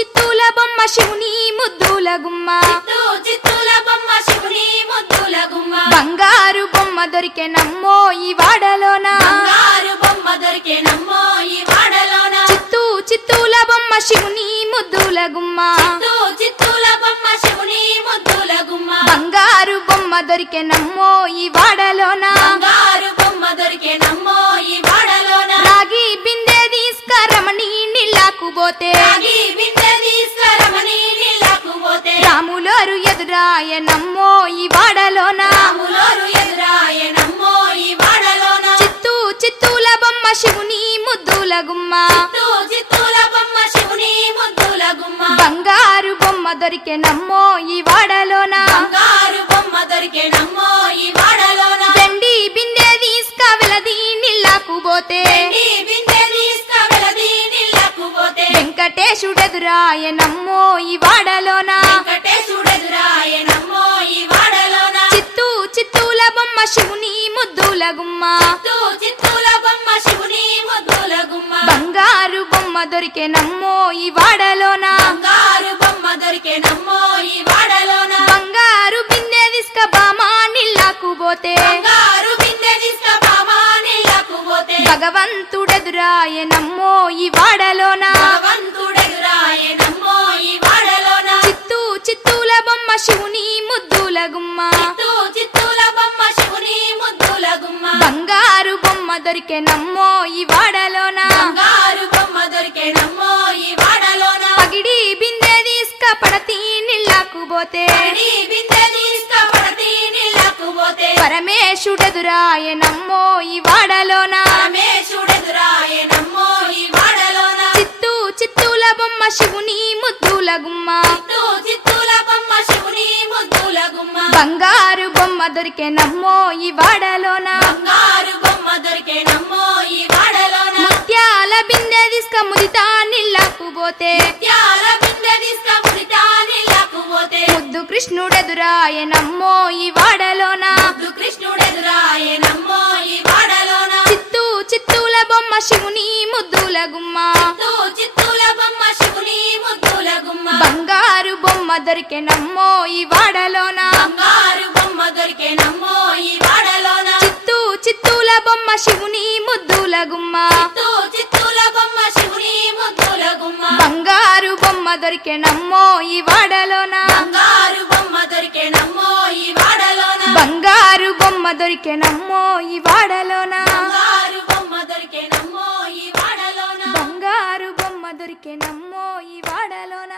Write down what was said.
చిత్తూల బొమ్మ శివుని ముద్దుల గుమ్మ చిత్తూల బొమ్మ శివుని ముద్దుల గుమ్మ బంగారు బొమ్మ దొరికే నమ్మో ఈ వాడలోన బంగారు బొమ్మ దొరికే నమ్మో ఈ వాడలోన చిత్తూల బొమ్మ శివుని ముద్దుల గుమ్మ చిత్తూల బొమ్మ శివుని ముద్దుల గుమ్మ బంగారు బొమ్మ దొరికే నమ్మో ఈ వాడలోన బంగారు బొమ్మ దొరికే నమ్మో ఈ వాడలోన రాగి బిందె తీసుకరమణి నీళ్ళకు పోతే రాగి బిందె తీసుకురమని నీళ్ళకు పోతే రాములోరు ఎదురాయ నమ్మో ఈ వాడలోన రాములోరు ఎదురాయ నమ్మో ఈ వాడలోన చిత్తూల బొమ్మ శివుని ముద్దుల గుమ్మ చిత్తూల బొమ్మ శివుని ముద్దుల గుమ్మ బంగారు బొమ్మ దొరికే నమ్మో ఈ వాడలోన బంగారు బొమ్మ దొరికే నమ్మో ఈ వాడలోన వెండి బిందె తీసుక వెలది నీళ్ళకు పోతే వెండి బిందె తీసుకువెలది నీళ్ళకు పోతే వెంకటేశుడెదురాయ నమ్మో ఈ వాడలోన వెంకటేశుడెదురాయ నమ్మో ఈ వాడలోన చిత్తూల బొమ్మ శివుని ముద్దుల గుమ్మ చిత్తూల బొమ్మ శివుని ముద్దుల గుమ్మ బంగారు బొమ్మ దొరికే నమ్మో ఈ వాడలోన బంగారు బొమ్మ దొరికే నమ్మో ఈ వాడలోన బంగారు బిందె తీసుక బామా నీళ్ళకు పోతే బంగారు బిందె తీసుకువా నీళ్ళకు పోతే భగవంతుడెదురాయ నమ్మో ఈ వాడలోన భగవంతుడెదురాయ నమ్మో ఈ వాడలోన చిత్తూల బొమ్మ శివుని ముద్దుల గుమ్మ చిత్తూల బొమ్మ శివుని ముద్దుల గుమ్మ బంగారు బొమ్మ దొరికే నమ్మో ఈ వాడలోన బంగారు బొమ్మ దొరికే నమ్మో ఈ వాడలోన పగిడి బిందె తీసుక పడతి నీళ్ళకు పోతే పడి బిందె తీసుకువడతి నీళ్ళకు పోతే పరమేశుడెదురాయ నమ్మో ఈ వాడలోన పరమేశుడెదురాయ నమ్మో ఈ వాడలోన చిత్తూల బొమ్మ శివుని ముద్దుల గుమ్మ చిత్తూల బొమ్మ శివుని ముద్దుల గుమ్మ బంగారు బొమ్మ దొరికే నమ్మో ఈ వాడలోన బంగారు బొమ్మ దొరికే నమ్మో ఈ వాడలోన ముత్యాల బిందె తీసుక ముదితా నీళ్ళకు పోతే త్యాల బిందె తీసుకువడితా నీళ్ళకు పోతే ముద్దు కృష్ణుడెదురాయ నమ్మో ఈ వాడలోన కృష్ణుడెదురాయ నమ్మో ఈ వాడలోన చిత్తూల బొమ్మ శివుని ముద్దుల గుమ్మ చిత్తూల బొమ్మ శివుని ముద్దుల గుమ్మ బంగారు బొమ్మ దొరికే నమ్మో ఈ వాడలోన బంగారు బొమ్మ దొరికే నమ్మో ఈ వాడలోన చిత్తూల బొమ్మ శివుని ముద్దుల గుమ్మ చిత్తూల బొమ్మ శివుని ముద్దుల గుమ్మ బంగారు బొమ్మ దొరికే నమ్మో ఈ వాడలోన బంగారు బొమ్మ దొరికే నమ్మో ఈ వాడలోన బంగారు బొమ్మ దొరికే నమ్మో ఈ వాడలోన బంగారు బొమ్మ దొరికే నమ్మో ఈ వాడలోన బంగారు బొమ్మ దొరికే నమ్మో ఈ వాడలోన